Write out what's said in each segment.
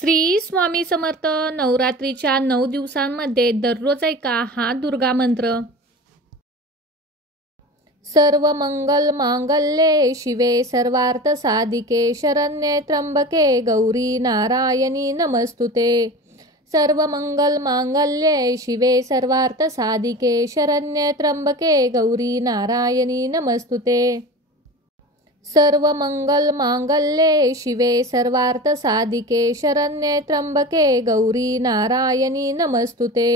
श्री स्वामी समर्थ. नवरात्रीच्या 9 दिवसांमध्ये दररोज ऐका हा दुर्गा मंत्र. सर्व मंगल मांगल्ये शिवे सर्वार्थ साधिके शरण्ये त्र्यंबके गौरी नारायणी नमस्तुते. सर्व मंगल मांगल्ये शिवे सर्वार्थ साधिके शरण्ये त्र्यंबके गौरी नारायणी नमस्तुते. सर्व मंगल मांगल्ये शिवे सर्वार्थ साधिके शरण्ये त्र्यंबके गौरी नारायणी नमस्तुते.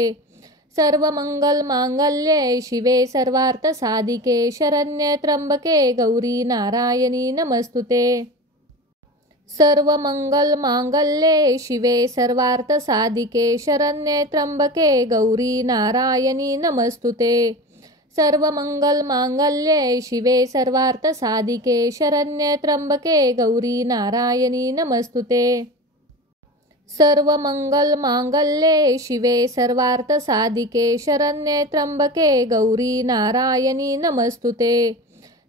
सर्व मंगल मांगल्ये शिवे सर्वार्थ साधिके शरण्ये त्र्यंबके गौरी नारायणी नमस्तुते. सर्व मंगल मांगल्ये शिवे सर्वार्थ साधिके शरण्ये त्र्यंबके गौरी नारायणी नमस्तुते. सर्व मंगल मांगल्ये शिवे सर्वार्थ साधिके शरण्ये त्र्यंबके गौरी नारायणी नमस्तुते. सर्व मंगल मांगल्ये शिवे सर्वार्थ साधिके शरण्ये त्र्यंबके गौरी नारायणी नमस्तुते.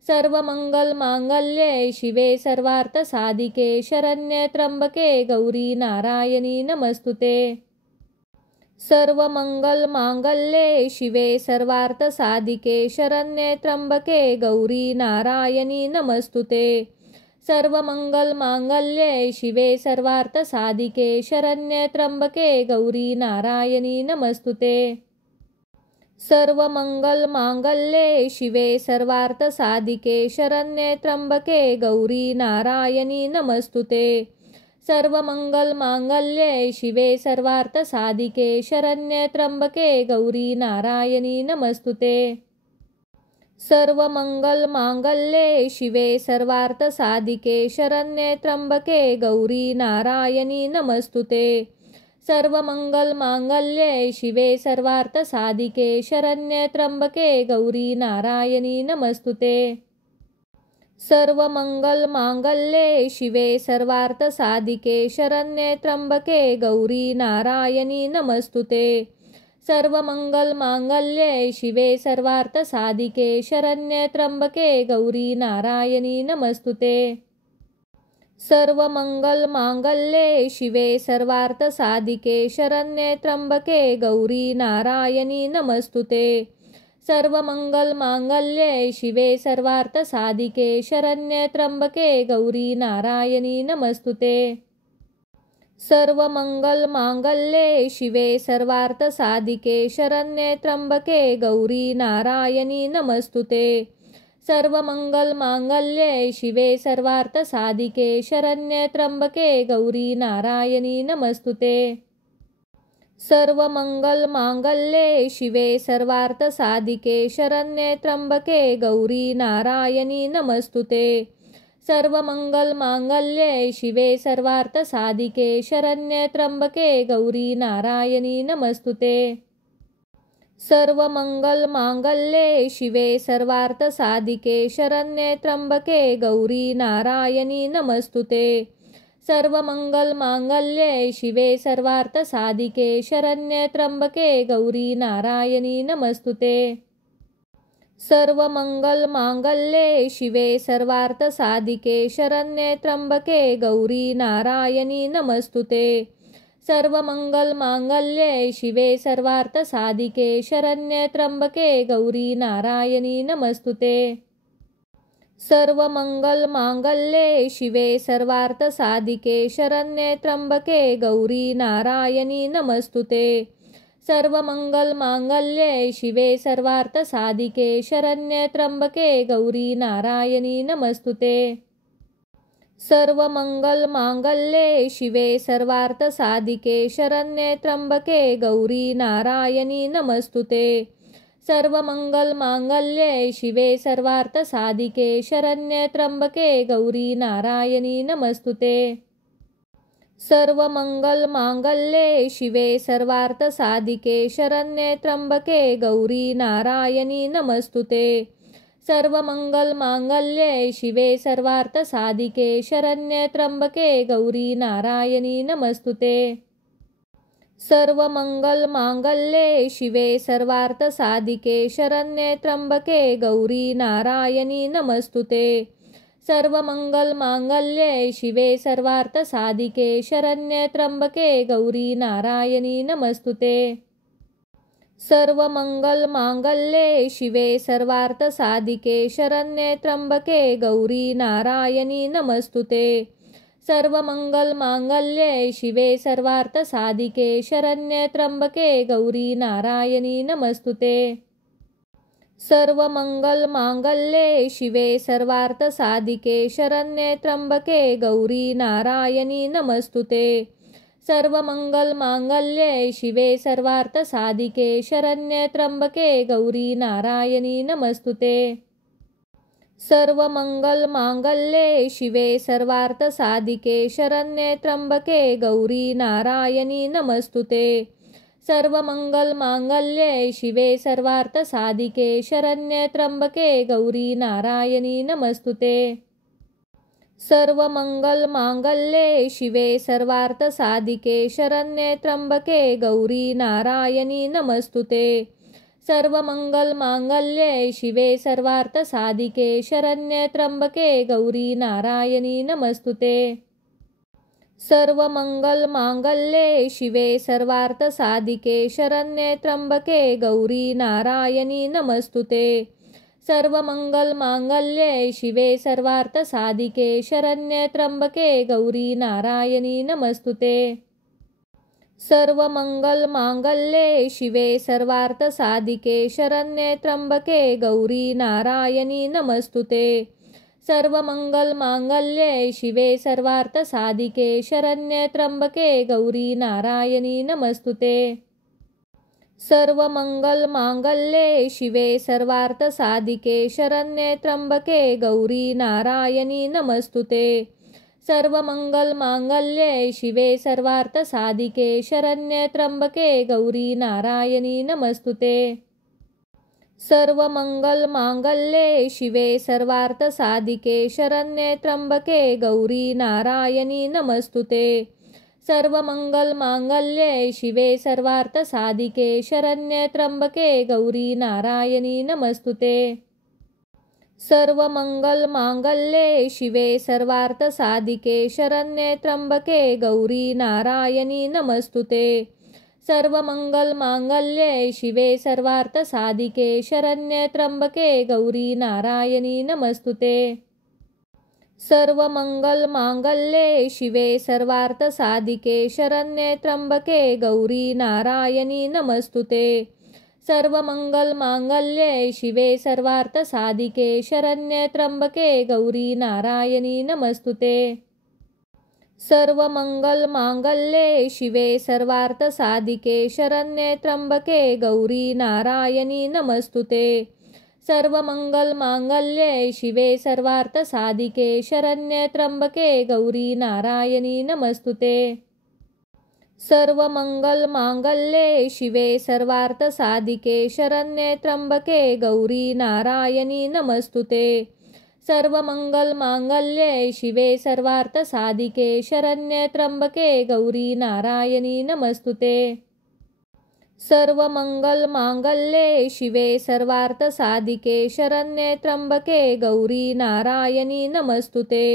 सर्व मंगल मांगल्ये शिवे सर्वार्थ साधिके शरण्ये त्र्यंबके गौरी नारायणी नमस्तुते. सर्व मंगल मांगल्ये शिवे सर्वार्थ साधिके शरण्ये त्र्यंबके गौरी नारायणी नमस्तुते. सर्व मंगल मांगल्ये शिवे सर्वार्थ साधिके शरण्ये त्र्यंबके गौरी नारायणी नमस्तुते. सर्व मंगल मांगल्ये शिवे सर्वार्थ साधिके शरण्ये त्र्यंबके गौरी नारायणी नमस्तुते. सर्व मंगल मांगल्ये शिवे सर्वार्थ साधिके शरण्ये त्र्यंबके गौरी नारायणी नमस्तुते. सर्व मंगल मांगल्ये शिवे सर्वार्थ साधिके शरण्ये त्र्यंबके गौरी नारायणी नमस्तुते. सर्व मंगल मांगल्ये शिवे सर्वार्थ साधिके शरण्ये त्र्यंबके गौरी नारायणी नमस्तुते. सर्व मंगल मांगल्ये शिवे सर्वार्थ साधिके शरण्ये त्र्यंबके गौरी नारायणी नमस्तुते. सर्व मंगल मांगल्ये शिवे सर्वार्थ साधिके शरण्ये त्र्यंबके गौरी नारायणी नमस्तुते. सर्व मंगल मांगल्ये शिवे सर्वार्थ साधिके शरण्ये त्र्यंबके गौरी नारायणी नमस्तुते. सर्व मंगल मांगल्ये शिवे सर्वार्थ साधिके शरण्ये त्र्यंबके गौरी नारायणी नमस्तुते. सर्व मंगल मांगल्ये शिवे सर्वार्थ साधिके शरण्ये त्र्यंबके गौरी नारायणी नमस्तुते. सर्व मंगल मांगल्ये शिवे सर्वार्थ साधिके शरण्ये त्र्यंबके गौरी नारायणी नमस्तुते. सर्व मंगल मांगल्ये शिवे सर्वार्थ साधिके शरण्ये त्र्यंबके गौरी नारायणी नमस्तुते. सर्व मंगल मांगल्ये शिवे सर्वार्थ साधिके शरण्ये त्र्यंबके गौरी नारायणी नमस्तुते. सर्व मंगल मांगल्ये शिवे सर्वार्थ साधिके शरण्ये त्र्यंबके गौरी नारायणी नमस्तुते. सर्व मंगल मांगल्ये शिवे सर्वार्थ साधिके शरण्ये त्र्यंबके गौरी नारायणी नमस्तुते. सर्व मंगल मांगल्ये शिवे सर्वार्थ साधिके शरण्ये त्र्यंबके गौरी नारायणी नमस्तुते. सर्व मंगल मांगल्ये शिवे सर्वार्थ साधिके शरण्ये त्र्यंबके गौरी नारायणी नमस्तुते. सर्व मंगल मांगल्ये शिवे सर्वार्थ साधिके शरण्ये त्र्यंबके गौरी नारायणी नमस्तुते. सर्व मंगल मांगल्ये शिवे सर्वार्थ साधिके शरण्ये त्र्यंबके गौरी नारायणी नमस्तुते. सर्व मंगल मांगल्ये शिवे सर्वार्थ साधिके शरण्ये त्र्यंबके गौरी नारायणी नमस्तुते. सर्व मंगल मांगल्ये शिवे सर्वार्थ साधिके शरण्ये त्र्यंबके गौरी नारायणी नमस्तुते. सर्व मंगल मांगल्ये शिवे सर्वार्थ साधिके शरण्ये त्र्यंबके गौरी नारायणी नमस्तुते. सर्व मंगल मांगल्ये शिवे सर्वार्थ साधिके शरण्ये त्र्यंबके गौरी नारायणी नमस्तुते. सर्व मंगल मांगल्ये शिवे सर्वार्थ साधिके शरण्ये त्र्यंबके गौरी नारायणी नमस्तुते. सर्वमंगलमांगल्ये शिवे सर्वार्थसाधिके शरण्ये त्र्यंबके गौरी नारायणी नमस्तुते। सर्वमंगलमांगल्ये शिवे सर्वार्थसाधिके शरण्ये त्र्यंबके गौरी नारायणी नमस्तुते। सर्वमंगलमांगल्ये शिवे सर्वार्थसाधिके शरण्ये त्र्यंबके गौरी नारायणी नमस्तुते। सर्वमंगलमांगल्ये शिवे सर्वार्थसाधिके शरण्ये त्र्यंबके गौरी नारायणी नमस्तुते। सर्वमंगलमांगल्ये शिवे सर्वार्थसाधिके शरण्ये त्र्यंबके गौरी नारायणी नमस्तुते। सर्वमंगलमांगल्ये शिवे सर्वार्थसाधिके शरण्ये त्र्यंबके गौरी नारायणी नमस्तुते। सर्वमंगलमांगल्ये शिवे सर्वार्थसाधिके शरण्ये त्र्यंबके गौरी नारायणी नमस्तुते। सर्वमंगलमांगल्ये शिवे सर्वार्थसाधिके शरण्ये त्र्यंबके गौरी नारायणी नमस्तुते। सर्वमंगलमांगल्ये शिवे सर्वार्थसाधिके शरण्ये त्र्यंबके गौरी नारायणी नमस्तुते। सर्वमंगलमांगल्ये शिवे सर्वार्थसाधिके शरण्ये त्र्यंबके गौरी नारायणी नमस्तुते। सर्वमंगलमांगल्ये शिवे सर्वार्थसाधिके शरण्ये त्र्यंबके गौरी नारायणी नमस्तुते। सर्वमंगलमांगल्ये शिवे सर्वार्थसाधिके शरण्ये त्र्यंबके गौरी नारायणी नमस्तुते। सर्वमंगलमांगल्ये शिवे सर्वार्थसाधिके शरण्ये त्र्यंबके गौरी नारायणी नमस्तुते। सर्वमंगलमांगल्ये शिवे सर्वार्थसाधिके शरण्ये त्र्यंबके गौरी नारायणी नमस्तुते। सर्वमंगलमांगल्ये शिवे सर्वार्थसाधिके शरण्ये त्र्यंबके गौरी नारायणी नमस्तुते। सर्वमंगलमांगल्ये शिवे सर्वार्थसाधिके शरण्ये त्र्यंबके गौरी नारायणी नमस्तुते। सर्वमंगलमांगल्ये शिवे सर्वार्थसाधिके शरण्ये त्र्यंबके गौरी नारायणी नमस्तुते। सर्वमंगलमांगल्ये शिवे सर्वार्थसाधिके शरण्ये त्र्यंबके गौरी नारायणी नमस्तुते। सर्वमंगलमांगल्ये शिवे सर्वार्थसाधिके शरण्ये त्र्यंबके गौरी नारायणी नमस्तुते। सर्वमंगलमांगल्ये शिवे सर्वार्थसाधिके शरण्ये त्र्यंबके गौरी नारायणी नमस्तुते। सर्वमंगलमांगल्ये शिवे सर्वार्थसाधिके शरण्ये त्र्यंबके गौरी नारायणी नमस्तुते। सर्वमंगलमांगल्ये शिवे सर्वार्थसाधिके शरण्ये त्र्यंबके गौरी नारायणी नमस्तुते। सर्वमंगलमांगल्ये शिवे सर्वार्थसाधिके शरण्ये त्र्यंबके गौरी नारायणी नमस्तुते। सर्वमंगलमांगल्ये शिवे सर्वार्थसाधिके शरण्ये त्र्यंबके गौरी नारायणी नमस्तुते। सर्वमंगलमांगल्ये शिवे सर्वार्थसाधिके शरण्ये त्र्यंबके गौरी नारायणी नमस्तुते। सर्वमंगलमांगल्ये शिवे सर्वार्थसाधिके शरण्ये त्र्यंबके गौरी नारायणी नमस्तुते।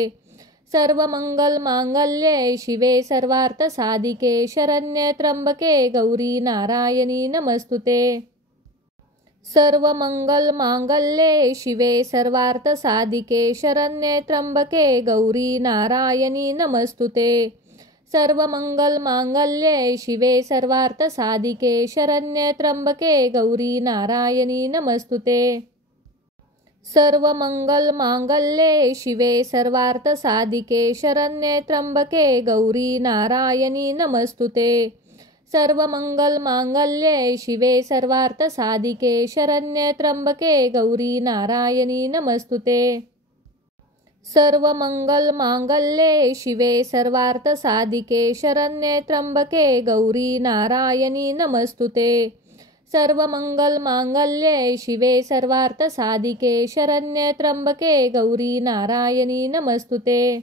सर्वमंगलमांगल्ये शिवे सर्वार्थसाधिके शरण्ये त्र्यंबके गौरी नारायणी नमस्तुते। सर्वमंगलमांगल्ये शिवे सर्वार्थसाधिके शरण्ये त्र्यंबके गौरी नारायणी नमस्तुते। सर्वमंगलमांगल्ये शिवे सर्वार्थसाधिके शरण्ये त्र्यंबके गौरी नारायणी नमस्तुते। सर्वमंगलमांगल्ये शिवे सर्वार्थसाधिके शरण्ये त्र्यंबके गौरी नारायणी नमस्तुते। सर्वमंगलमांगल्ये शिवे सर्वार्थसाधिके शरण्ये त्र्यंबके गौरी नारायणी नमस्तुते। सर्वमंगलमांगल्ये शिवे सर्वार्थसाधिके शरण्ये त्र्यंबके गौरी नारायणी नमस्तुते। सर्वमंगलमांगल्ये शिवे सर्वार्थसाधिके शरण्ये त्र्यंबके गौरी नारायणी नमस्तुते।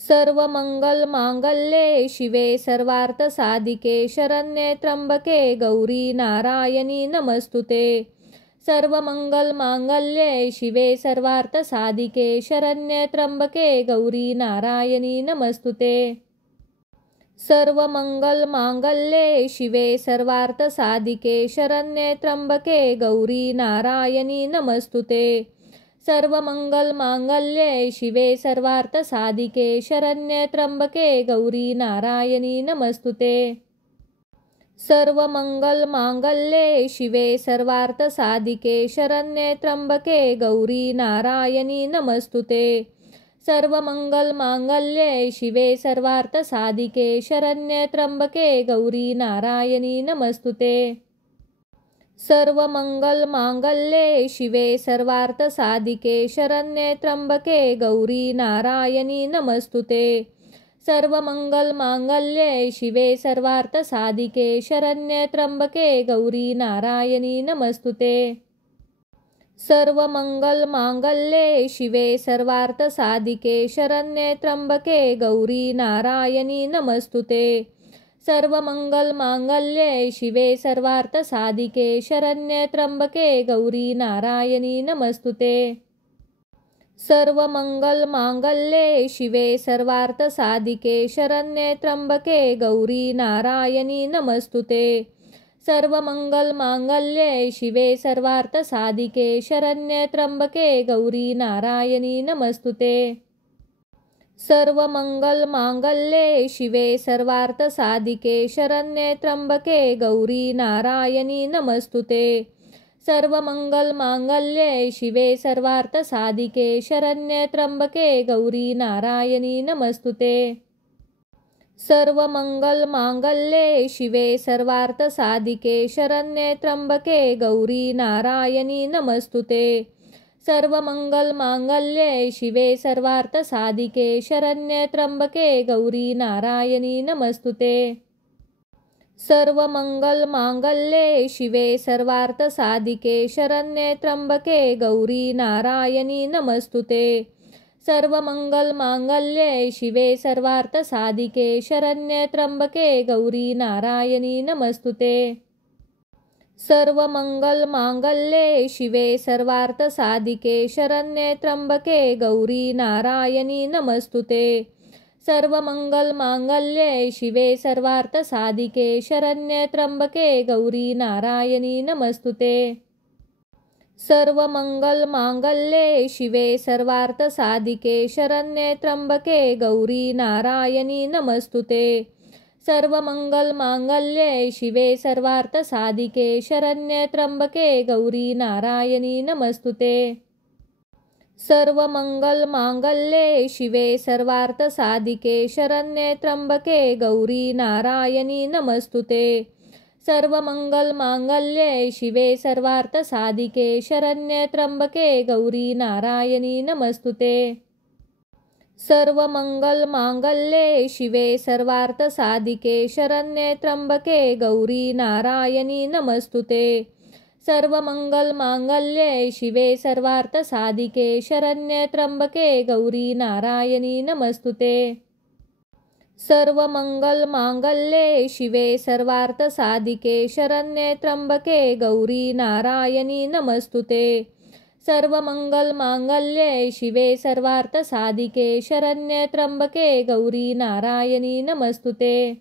सर्वमंगलमांगल्ये शिवे सर्वार्थसाधिके शरण्ये त्र्यंबके गौरी नारायणी नमस्तुते। सर्वमंगलमांगल्ये शिवे सर्वार्थसाधिके शरण्ये त्र्यंबके गौरी नारायणी नमस्तुते। सर्वमंगलमांगल्ये शिवे सर्वार्थसाधिके शरण्ये त्र्यंबके गौरी नारायणी नमस्तुते। सर्वमंगलमांगल्ये शिवे सर्वार्थसाधिके शरण्ये त्र्यंबके गौरी नारायणी नमस्तुते। सर्वमंगलमांगल्ये शिवे सर्वार्थसाधिके शरण्ये त्र्यंबके गौरी नारायणी नमस्तुते। सर्वमंगलमांगल्ये शिवे सर्वार्थसाधिके शरण्ये त्र्यंबके गौरी नारायणी नमस्तुते। सर्वमंगलमांगल्ये शिवे सर्वार्थसाधिके शरण्ये त्र्यंबके गौरी नारायणी नमस्तुते। सर्वमंगलमांगल्ये शिवे सर्वार्थसाधिके शरण्ये त्र्यंबके गौरी नारायणी नमस्तुते। सर्वमंगलमांगल्ये शिवे सर्वार्थसाधिके शरण्ये त्र्यंबके गौरी नारायणी नमस्तुते। सर्वमंगलमांगल्ये शिवे सर्वार्थसाधिके शरण्ये त्र्यंबके गौरी नारायणी नमस्तुते। सर्वमंगलमांगल्ये शिवे सर्वार्थसाधिके शरण्ये त्र्यंबके गौरी नारायणी नमस्तुते। सर्वमंगलमांगल्ये शिवे सर्वार्थसाधिके शरण्ये त्र्यंबके गौरी नारायणी नमस्तुते। सर्वमंगलमांगल्ये शिवे सर्वार्थसाधिके शरण्ये त्र्यंबके गौरी नारायणी नमस्तुते। सर्वमंगलमांगल्ये शिवे सर्वार्थसाधिके शरण्ये त्र्यंबके गौरी नारायणी नमस्तुते। सर्वमंगलमांगल्ये शिवे सर्वार्थसाधिके शरण्ये त्र्यंबके गौरी नारायणी नमस्तुते। सर्वमंगलमांगल्ये शिवे सर्वार्थसाधिके शरण्ये त्र्यंबके गौरी नारायणी नमस्तुते। सर्वमंगलमांगल्ये शिवे सर्वार्थसाधिके शरण्ये त्र्यंबके गौरी नारायणी नमस्तुते। सर्वमंगलमांगल्ये शिवे सर्वार्थसाधिके शरण्ये त्र्यंबके गौरी नारायणी नमस्तुते। सर्वमंगलमांगल्ये शिवे सर्वार्थसाधिके शरण्ये त्र्यंबके गौरी नारायणी नमस्तुते। सर्वमंगलमांगल्ये शिवे सर्वार्थसाधिके शरण्ये त्र्यंबके गौरी नारायणी नमस्तुते। सर्वमंगलमांगल्ये शिवे सर्वार्थसाधिके शरण्ये त्र्यंबके गौरी नारायणी नमस्तुते। सर्वमंगलमांगल्ये शिवे सर्वार्थसाधिके शरण्ये त्र्यंबके गौरी नारायणी नमस्तुते। सर्वमंगलमांगल्ये शिवे सर्वार्थसाधिके शरण्ये त्र्यंबके गौरी नारायणी नमस्तुते। सर्वमंगलमांगल्ये शिवे सर्वार्थसाधिके शरण्ये त्र्यंबके गौरी नारायणी नमस्तुते। सर्वमंगलमांगल्ये शिवे सर्वार्थसाधिके शरण्ये त्र्यंबके गौरी नारायणी नमस्तुते। सर्वमंगलमांगल्ये शिवे सर्वार्थसाधिके शरण्ये त्र्यंबके गौरी नारायणी नमस्तुते। सर्वमंगलमांगल्ये शिवे सर्वार्थसाधिके शरण्ये त्र्यंबके गौरी नारायणी नमस्तुते। सर्वमंगलमांगल्ये शिवे सर्वार्थसाधिके शरण्ये त्र्यंबके गौरी नारायणी नमस्तुते।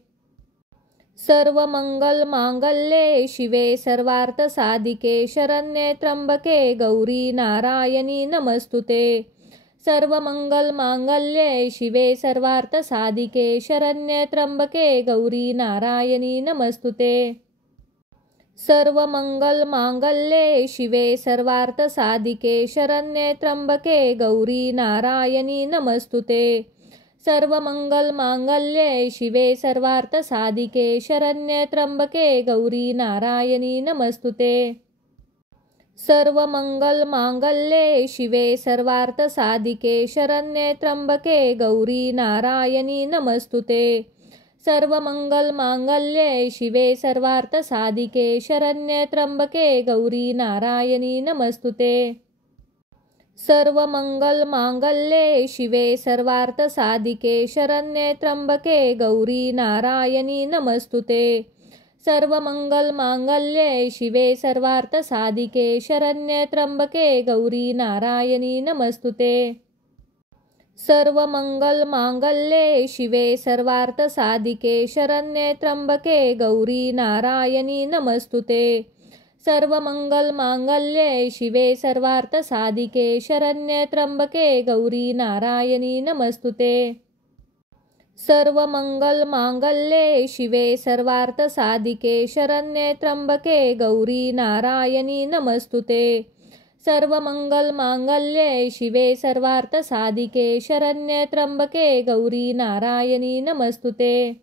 सर्वमंगलमांगल्ये शिवे सर्वार्थसाधिके शरण्ये त्र्यंबके गौरी नारायणी नमस्तुते। सर्वमंगलमांगल्ये शिवे सर्वार्थसाधिके शरण्ये त्र्यंबके गौरी नारायणी नमस्तुते। सर्वमंगलमांगल्ये शिवे सर्वार्थसाधिके शरण्ये त्र्यंबके गौरी नारायणी नमस्तुते। सर्वमंगलमांगल्ये शिवे सर्वार्थसाधिके शरण्ये त्र्यंबके गौरी नारायणी नमस्तुते। सर्वमंगलमांगल्ये शिवे सर्वार्थसाधिके शरण्ये त्र्यंबके गौरी नारायणी नमस्तुते। सर्वमंगलमांगल्ये शिवे सर्वार्थसाधिके शरण्ये त्र्यंबके गौरी नारायणी नमस्तुते। सर्वमंगलमांगल्ये शिवे सर्वार्थसाधिके शरण्ये त्र्यंबके गौरी नारायणी नमस्तुते। सर्वमंगलमांगल्ये शिवे सर्वार्थसाधिके शरण्ये त्र्यंबके गौरी नारायणी नमस्तुते। सर्वमंगलमांगल्ये शिवे सर्वार्थसाधिके शरण्ये त्र्यंबके गौरी नारायणी नमस्तुते। सर्वमंगलमांगल्ये शिवे सर्वार्थसाधिके शरण्ये त्र्यंबके गौरी नारायणी नमस्तुते। सर्वमंगलमांगल्ये शिवे सर्वार्थसाधिके शरण्ये त्र्यंबके गौरी नारायणी नमस्तुते। सर्वमंगलमांगल्ये शिवे सर्वार्थसाधिके शरण्ये त्र्यंबके गौरी नारायणी नमस्तुते।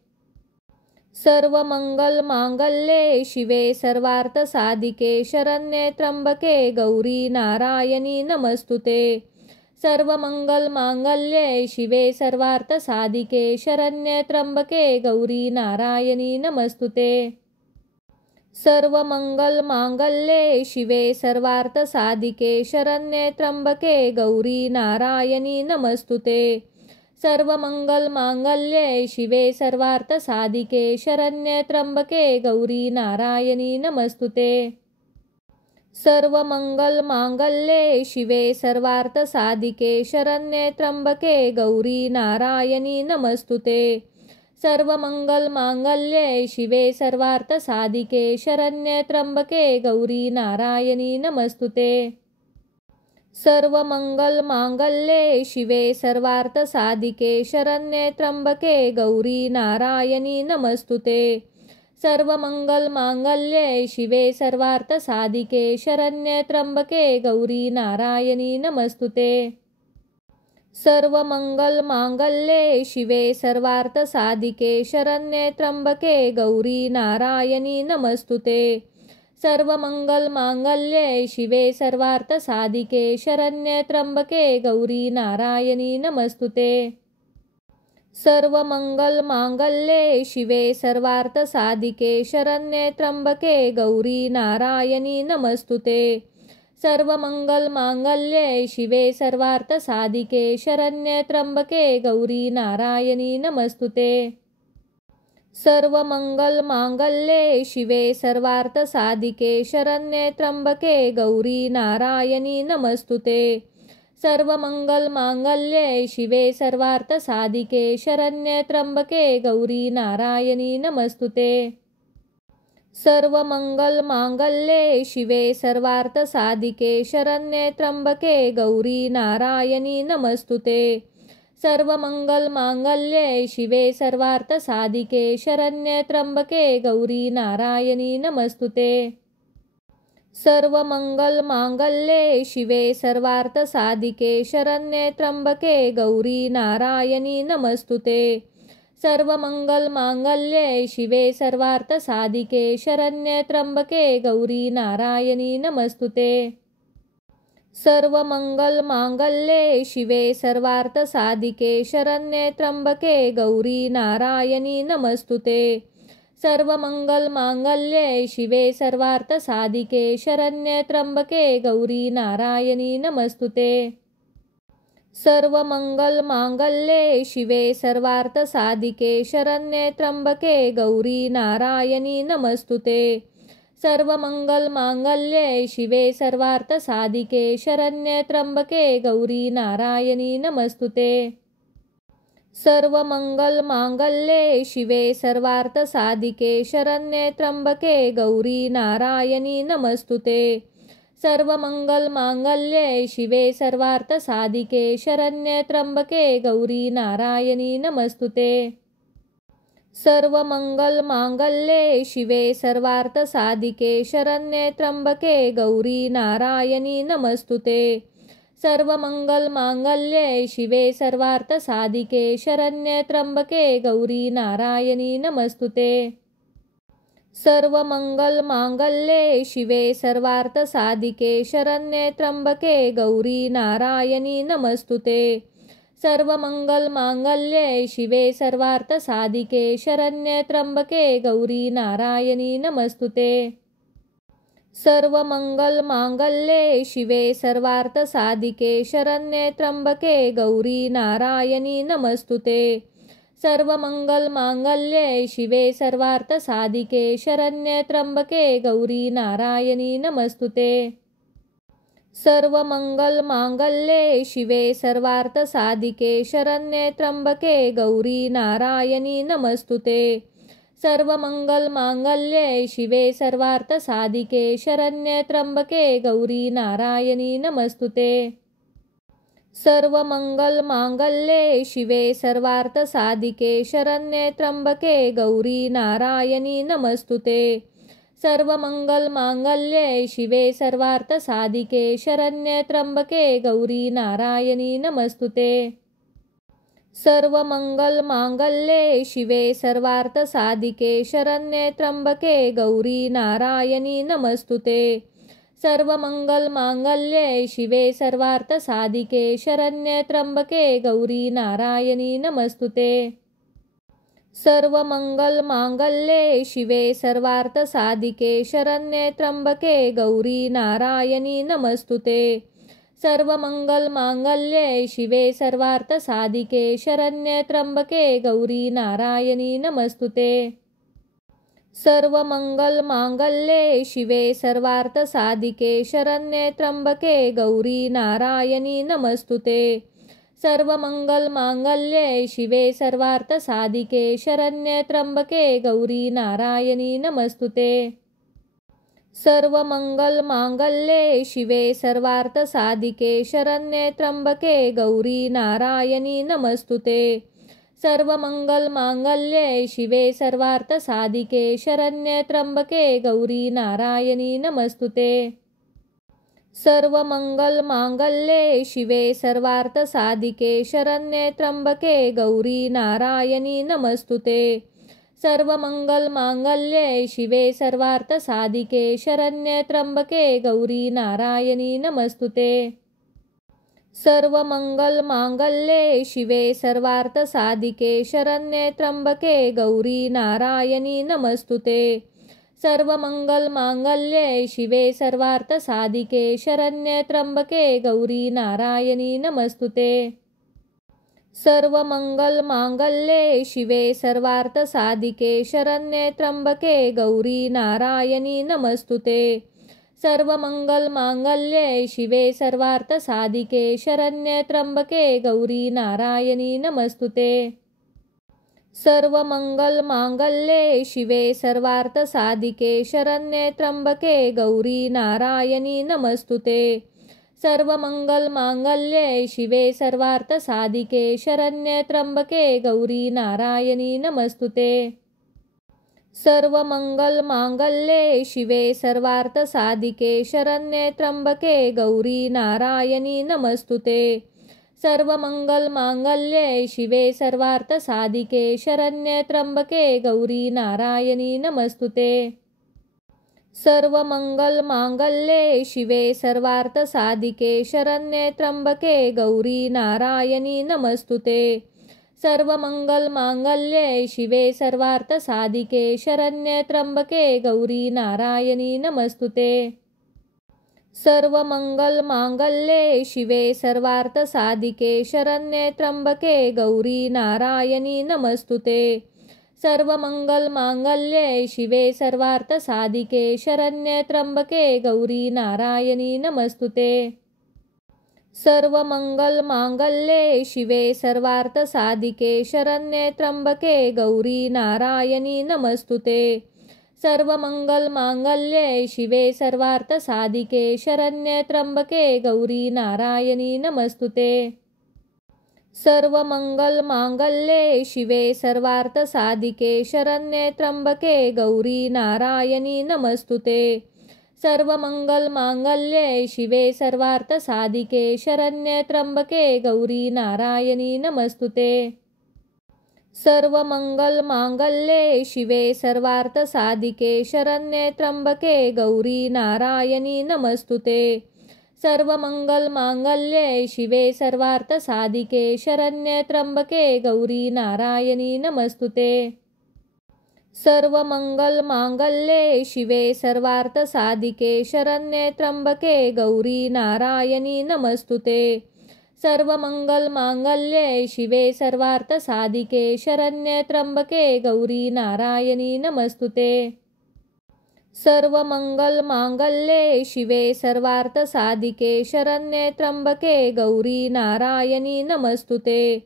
सर्वमंगलमांगल्ये शिवे सर्वार्थसाधिके शरण्ये त्र्यंबके गौरी नारायणी नमस्तुते। सर्वमंगलमांगल्ये शिवे सर्वार्थसाधिके शरण्ये त्र्यंबके गौरी नारायणी नमस्तुते। सर्वमंगलमांगल्ये शिवे सर्वार्थसाधिके शरण्ये त्र्यंबके गौरी नारायणी नमस्तुते। सर्वमंगलमांगल्ये शिवे सर्वार्थसाधिके शरण्ये त्र्यंबके गौरी नारायणी नमस्तुते। सर्वमंगलमांगल्ये शिवे सर्वार्थसाधिके शरण्ये त्र्यंबके गौरी नारायणी नमस्तुते। सर्वमंगलमांगल्ये शिवे सर्वार्थसाधिके शरण्ये त्र्यंबके गौरी नारायणी नमस्तुते। सर्वमंगलमांगल्ये शिवे सर्वार्थसाधिके शरण्ये त्र्यंबके गौरी नारायणी नमस्तुते। सर्वमंगलमांगल्ये शिवे सर्वार्थसाधिके शरण्ये त्र्यंबके गौरी नारायणी नमस्तुते। सर्वमंगलमांगल्ये शिवे सर्वार्थसाधिके शरण्ये त्र्यंबके गौरी नारायणी नमस्तुते। सर्वमंगलमांगल्ये शिवे सर्वार्थसाधिके शरण्ये त्र्यंबके गौरी नारायणी नमस्तुते। सर्वमंगलमांगल्ये शिवे सर्वार्थसाधिके शरण्ये त्र्यंबके गौरी नारायणी नमस्तुते। सर्वमंगलमांगल्ये शिवे सर्वार्थसाधिके शरण्ये त्र्यंबके गौरी नारायणी नमस्तुते। सर्वमंगलमांगल्ये शिवे सर्वार्थसाधिके शरण्ये त्र्यंबके गौरी नारायणी नमस्तुते। सर्वमंगलमांगल्ये शिवे सर्वार्थसाधिके शरण्ये त्र्यंबके गौरी नारायणी नमस्तुते। सर्वमंगलमांगल्ये शिवे सर्वार्थसाधिके शरण्ये त्र्यंबके गौरी नारायणी नमस्तुते। सर्वमंगलमांगल्ये शिवे सर्वार्थसाधिके शरण्ये त्र्यंबके गौरी नारायणी नमस्तुते। सर्वमंगलमांगल्ये शिवे सर्वार्थसाधिके शरण्ये त्र्यंबके गौरी नारायणी नमस्तुते। सर्वमंगलमांगल्ये शिवे सर्वार्थसाधिके शरण्ये त्र्यंबके गौरी नारायणी नमस्तुते। सर्वमंगलमांगल्ये शिवे सर्वार्थसाधिके शरण्ये त्र्यंबके गौरी नारायणी नमस्तुते। सर्वमंगलमांगल्ये शिवे सर्वार्थसाधिके शरण्ये त्र्यंबके गौरी नारायणी नमस्तुते। सर्वमंगलमांगल्ये शिवे सर्वार्थसाधिके शरण्ये त्र्यंबके गौरी नारायणी नमस्तुते। सर्वमंगलमांगल्ये शिवे सर्वार्थसाधिके शरण्ये त्र्यंबके गौरी नारायणी नमस्तुते। सर्वमंगलमांगल्ये शिवे सर्वार्थसाधिके शरण्ये त्र्यंबके गौरी नारायणी नमस्तुते। सर्वमंगलमांगल्ये शिवे सर्वार्थसाधिके शरण्ये त्र्यंबके गौरी नारायणी नमस्तुते। सर्वमंगलमांगल्ये शिवे सर्वार्थसाधिके शरण्ये त्र्यंबके गौरी नारायणी नमस्तुते। सर्वमंगलमांगल्ये शिवे सर्वार्थसाधिके शरण्ये त्र्यंबके गौरी नारायणी नमस्तुते। सर्वमंगलमांगल्ये शिवे सर्वार्थसाधिके शरण्ये त्र्यंबके गौरी नारायणी नमस्तुते। सर्वमंगलमांगल्ये शिवे सर्वार्थसाधिके शरण्ये त्र्यंबके गौरी नारायणी नमस्तुते। सर्वमंगलमांगल्ये शिवे सर्वार्थसाधिके शरण्ये त्र्यंबके गौरी नारायणी नमस्तुते। सर्वमंगलमांगल्ये शिवे सर्वार्थसाधिके शरण्ये त्र्यंबके गौरी नारायणी नमस्तुते। सर्वमंगलमांगल्ये शिवे सर्वार्थसाधिके शरण्ये त्र्यंबके गौरी नारायणी नमस्तुते। सर्वमंगलमांगल्ये शिवे सर्वार्थसाधिके शरण्ये त्र्यंबके गौरी नारायणी नमस्तुते। सर्वमंगलमांगल्ये शिवे सर्वार्थसाधिके शरण्ये त्र्यंबके गौरी नारायणी नमस्तुते। सर्वमंगलमांगल्ये शिवे सर्वार्थसाधिके शरण्ये त्र्यंबके गौरी नारायणी नमस्तुते। सर्वमंगलमांगल्ये शिवे सर्वार्थसाधिके शरण्ये त्र्यंबके गौरी नारायणी नमस्तुते। सर्वमंगलमांगल्ये शिवे सर्वार्थसाधिके शरण्ये त्र्यंबके गौरी नारायणी नमस्तुते। सर्वमंगलमांगल्ये शिवे सर्वार्थसाधिके शरण्ये त्र्यंबके गौरी नारायणी नमस्तुते। सर्वमंगलमांगल्ये शिवे सर्वार्थसाधिके शरण्ये त्र्यंबके गौरी नारायणी नमस्तुते। सर्वमंगलमांगल्ये शिवे सर्वार्थसाधिके शरण्ये त्र्यंबके गौरी नारायणी नमस्तुते। सर्वमंगलमांगल्ये शिवे सर्वार्थसाधिके शरण्ये त्र्यंबके गौरी नारायणी नमस्तुते। सर्वमंगलमांगल्ये शिवे सर्वार्थसाधिके शरण्ये त्र्यंबके गौरी नारायणी नमस्तुते। सर्वमंगलमांगल्ये शिवे सर्वार्थसाधिके शरण्ये त्र्यंबके गौरी नारायणी नमस्तुते। सर्वमंगलमांगल्ये शिवे सर्वार्थसाधिके शरण्ये त्र्यंबके गौरी नारायणी नमस्तुते। सर्वमंगलमांगल्ये शिवे सर्वार्थसाधिके शरण्ये त्र्यंबके गौरी नारायणी नमस्तुते। सर्वमंगलमांगल्ये शिवे सर्वार्थसाधिके शरण्ये त्र्यंबके गौरी नारायणी नमस्तुते। सर्वमंगलमांगल्ये शिवे सर्वार्थसाधिके शरण्ये त्र्यंबके गौरी नारायणी नमस्तुते। सर्वमंगलमांगल्ये शिवे सर्वार्थसाधिके शरण्ये त्र्यंबके गौरी नारायणी नमस्तुते। सर्वमंगलमांगल्ये शिवे सर्वार्थसाधिके शरण्ये त्र्यंबके गौरी नारायणी नमस्तुते। सर्वमंगलमांगल्ये शिवे सर्वार्थसाधिके शरण्ये त्र्यंबके गौरी नारायणी नमस्तुते। सर्वमंगलमांगल्ये शिवे सर्वार्थसाधिके शरण्ये त्र्यंबके गौरी नारायणी नमस्तुते। सर्वमंगलमांगल्ये शिवे सर्वार्थसाधिके शरण्ये त्र्यंबके गौरी नारायणी नमस्तुते। सर्वमंगलमांगल्ये शिवे सर्वार्थसाधिके शरण्ये त्र्यंबके गौरी नारायणी नमस्तुते। सर्वमंगलमांगल्ये शिवे सर्वार्थसाधिके शरण्ये त्र्यंबके गौरी नारायणी नमस्तुते। सर्वमंगलमांगल्ये शिवे सर्वार्थसाधिके शरण्ये त्र्यंबके गौरी नारायणी नमस्तुते। सर्वमंगलमांगल्ये शिवे सर्वार्थसाधिके शरण्ये त्र्यंबके गौरी नारायणी नमस्तुते। सर्वमंगलमांगल्ये शिवे सर्वार्थसाधिके शरण्ये त्र्यंबके गौरी नारायणी नमस्तुते। सर्वमंगलमांगल्ये शिवे सर्वार्थसाधिके शरण्ये त्र्यंबके गौरी नारायणी नमस्तुते। सर्वमंगलमांगल्ये शिवे सर्वार्थसाधिके शरण्ये त्र्यंबके गौरी नारायणी नमस्तुते। सर्वमंगलमांगल्ये शिवे सर्वार्थसाधिके शरण्ये त्र्यंबके गौरी नारायणी नमस्तुते। सर्वमंगलमांगल्ये शिवे सर्वार्थसाधिके शरण्ये त्र्यंबके गौरी नारायणी नमस्तुते। सर्वमंगलमांगल्ये शिवे सर्वार्थसाधिके शरण्ये त्र्यंबके गौरी नारायणी नमस्तुते। सर्वमंगलमांगल्ये शिवे सर्वार्थसाधिके शरण्ये त्र्यंबके गौरी नारायणी नमस्तुते। सर्वमंगलमांगल्ये शिवे सर्वार्थसाधिके शरण्ये त्र्यंबके गौरी नारायणी नमस्तुते। सर्वमंगलमांगल्ये शिवे सर्वार्थसाधिके शरण्ये त्र्यंबके गौरी नारायणी नमस्तुते। सर्वमंगलमांगल्ये शिवे सर्वार्थसाधिके शरण्ये त्र्यंबके गौरी नारायणी नमस्तुते।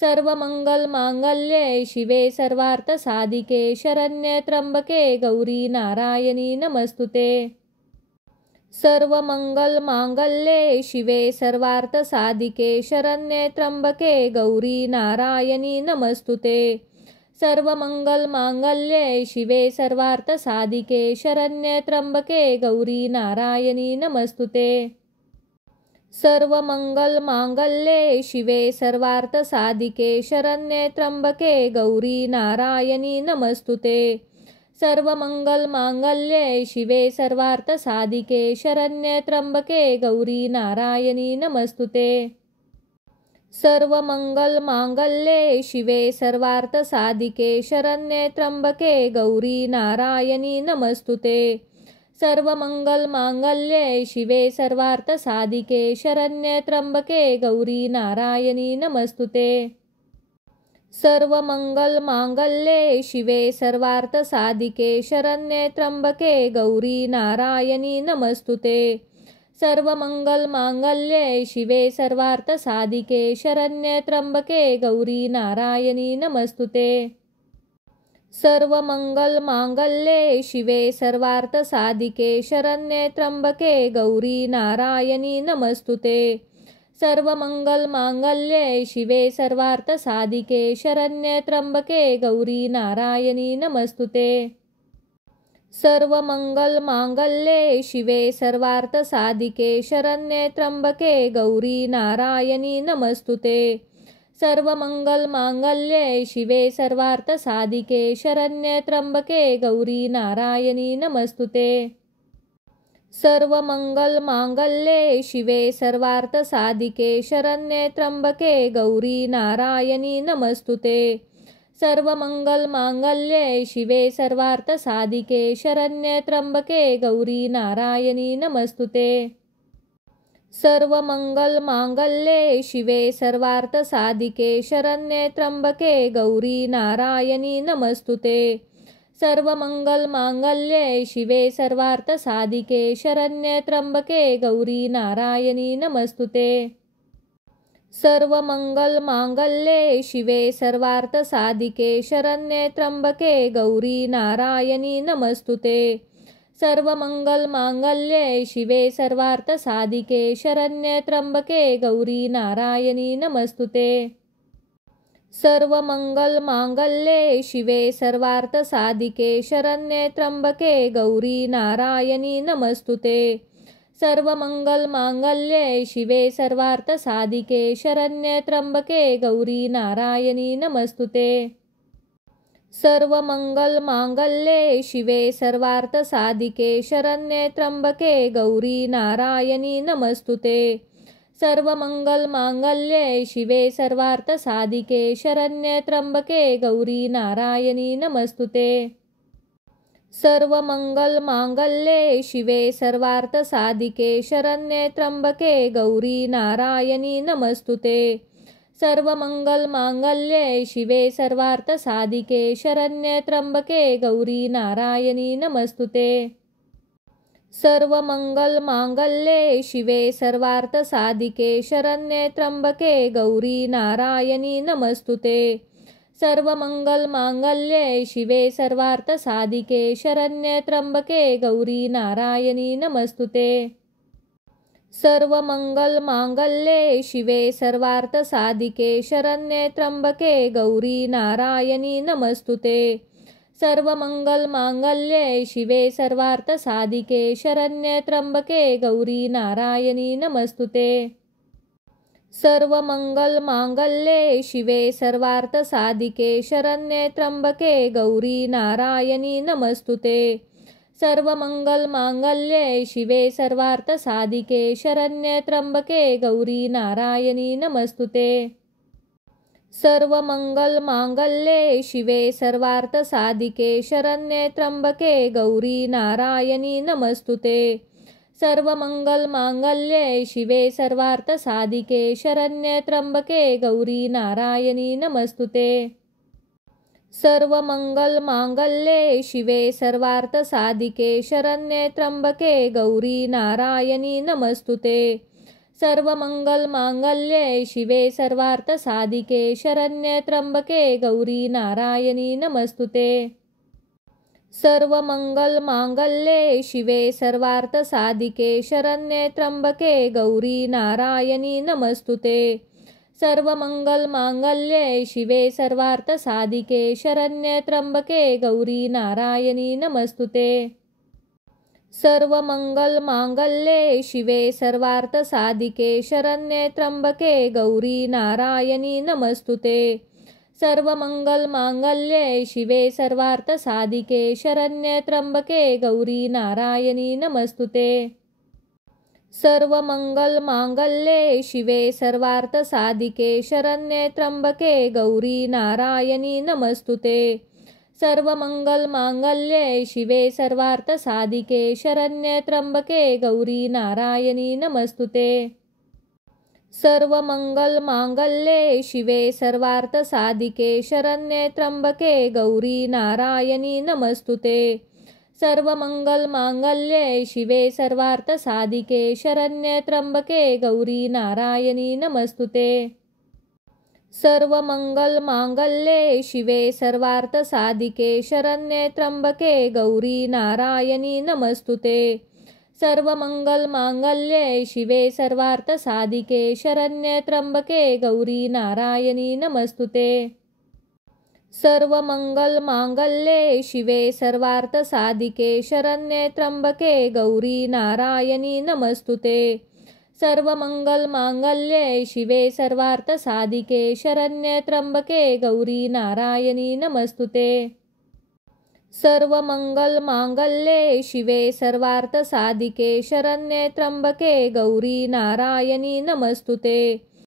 सर्वमंगलमांगल्ये शिवे सर्वार्थसाधिके शरण्ये त्र्यंबके गौरी नारायणी नमस्तुते। सर्वमंगलमांगल्ये शिवे सर्वार्थसाधिके शरण्ये त्र्यंबके गौरी नारायणी नमस्तुते। सर्वमंगलमांगल्ये शिवे सर्वार्थसाधिके शरण्ये त्र्यंबके गौरी नारायणी नमस्तुते। सर्वमंगलमांगल्ये शिवे सर्वार्थसाधिके शरण्ये त्र्यंबके गौरी नारायणी नमस्तुते। सर्वमंगलमांगल्ये शिवे सर्वार्थसाधिके शरण्ये त्र्यंबके गौरी नारायणी नमस्तुते। सर्वमंगलमांगल्ये शिवे सर्वार्थसाधिके शरण्ये त्र्यंबके गौरी नारायणी नमस्तुते। सर्वमंगलमांगल्ये शिवे सर्वार्थसाधिके शरण्ये त्र्यंबके गौरी नारायणी नमस्तुते। सर्वमंगलमांगल्ये शिवे सर्वार्थसाधिके शरण्ये त्र्यंबके गौरी नारायणी नमस्तुते। सर्वमंगलमांगल्ये शिवे सर्वार्थसाधिके शरण्ये त्र्यंबके गौरी नारायणी नमस्तुते। सर्वमंगलमांगल्ये शिवे सर्वार्थसाधिके शरण्ये त्र्यंबके गौरी नारायणी नमस्तुते। सर्वमंगलमांगल्ये शिवे सर्वार्थसाधिके शरण्ये त्र्यंबके गौरी नारायणी नमस्तुते। सर्वमंगलमांगल्ये शिवे सर्वार्थसाधिके शरण्ये त्र्यंबके गौरी नारायणी नमस्तुते। सर्वमंगलमांगल्ये शिवे सर्वार्थसाधिके शरण्ये त्र्यंबके गौरी नारायणी नमस्तुते। सर्वमंगलमांगल्ये शिवे सर्वार्थसाधिके शरण्ये त्र्यंबके गौरी नारायणी नमस्तुते। सर्वमंगलमांगल्ये शिवे सर्वार्थसाधिके शरण्ये त्र्यंबके गौरी नारायणी नमस्तुते। सर्वमंगलमांगल्ये शिवे सर्वार्थसाधिके शरण्ये त्र्यंबके गौरी नारायणी नमस्तुते। सर्वमंगलमांगल्ये शिवे सर्वार्थसाधिके शरण्ये त्र्यंबके गौरी नारायणी नमस्तुते। सर्वमंगलमांगल्ये शिवे सर्वार्थसाधिके शरण्ये त्र्यंबके गौरी नारायणी नमस्तुते। सर्वमंगलमांगल्ये शिवे सर्वार्थसाधिके शरण्ये त्र्यंबके गौरी नारायणी नमस्तुते। सर्वमंगलमांगल्ये शिवे सर्वार्थसाधिके शरण्ये त्र्यंबके गौरी नारायणी नमस्तुते। सर्वमंगलमांगल्ये शिवे सर्वार्थसाधिके शरण्ये त्र्यंबके गौरी नारायणी नमस्तुते। सर्वमंगलमांगल्ये शिवे सर्वार्थसाधिके शरण्ये त्र्यंबके गौरी नारायणी नमस्तुते। सर्वमंगलमांगल्ये शिवे सर्वार्थसाधिके शरण्ये त्र्यंबके गौरी नारायणी नमस्तुते। सर्वमंगलमांगल्ये शिवे सर्वार्थसाधिके शरण्ये त्र्यंबके गौरी नारायणी नमस्तुते। सर्वमंगलमांगल्ये शिवे सर्वार्थसाधिके शरण्ये त्र्यंबके गौरी नारायणी नमस्तुते। सर्वमंगलमांगल्ये शिवे सर्वार्थसाधिके शरण्ये त्र्यंबके गौरी नारायणी नमस्तुते। सर्वमंगलमांगल्ये शिवे सर्वार्थसाधिके शरण्ये त्र्यंबके गौरी नारायणी नमस्तुते। सर्वमंगलमांगल्ये शिवे सर्वार्थसाधिके शरण्ये त्र्यंबके गौरी नारायणी नमस्तुते। सर्वमंगलमांगल्ये शिवे सर्वार्थसाधिके शरण्ये त्र्यंबके गौरी नारायणी नमस्तुते। सर्वमंगलमांगल्ये शिवे सर्वार्थसाधिके शरण्ये त्र्यंबके गौरी नारायणी नमस्तुते। सर्वमंगलमांगल्ये शिवे सर्वार्थसाधिके शरण्ये त्र्यंबके गौरी नारायणी नमस्तुते। सर्वमंगलमांगल्ये शिवे सर्वार्थसाधिके शरण्ये त्र्यंबके गौरी नारायणी नमस्तुते। सर्वमंगलमांगल्ये शिवे सर्वार्थसाधिके शरण्ये त्र्यंबके गौरी नारायणी नमस्तुते। सर्वमंगलमांगल्ये शिवे सर्वार्थसाधिके शरण्ये त्र्यंबके गौरी नारायणी नमस्तुते। सर्वमंगलमांगल्ये शिवे सर्वार्थसाधिके शरण्ये त्र्यंबके गौरी नारायणी नमस्तुते। सर्वमंगलमांगल्ये शिवे सर्वार्थसाधिके शरण्ये त्र्यंबके गौरी नारायणी नमस्तुते। सर्वमंगलमांगल्ये शिवे सर्वार्थसाधिके शरण्ये त्र्यंबके गौरी नारायणी नमस्तुते। सर्वमंगलमांगल्ये शिवे सर्वार्थसाधिके शरण्ये त्र्यंबके गौरी नारायणी नमस्तुते। सर्वमंगलमांगल्ये शिवे सर्वार्थसाधिके शरण्ये त्र्यंबके गौरी नारायणी नमस्तुते। सर्वमंगलमांगल्ये शिवे सर्वार्थसाधिके शरण्ये त्र्यंबके गौरी नारायणी नमस्तुते। सर्वमंगलमांगल्ये शिवे सर्वार्थसाधिके शरण्ये त्र्यंबके गौरी नारायणी नमस्तुते। सर्वमंगलमांगल्ये शिवे सर्वार्थसाधिके शरण्ये त्र्यंबके गौरी नारायणी नमस्तुते। सर्वमंगलमांगल्ये शिवे सर्वार्थसाधिके शरण्ये त्र्यंबके गौरी नारायणी नमस्तुते। सर्वमंगलमांगल्ये शिवे सर्वार्थसाधिके शरण्ये त्र्यंबके गौरी नारायणी नमस्तुते। सर्वमंगलमांगल्ये शिवे सर्वार्थसाधिके शरण्ये त्र्यंबके गौरी नारायणी नमस्तुते। सर्वमंगलमांगल्ये शिवे सर्वार्थसाधिके शरण्ये त्र्यंबके गौरी नारायणी नमस्तुते। सर्वमंगलमांगल्ये शिवे सर्वार्थसाधिके शरण्ये त्र्यंबके गौरी नारायणी नमस्तुते। सर्वमंगलमांगल्ये शिवे सर्वार्थसाधिके शरण्ये त्र्यंबके गौरी नारायणी नमस्तुते।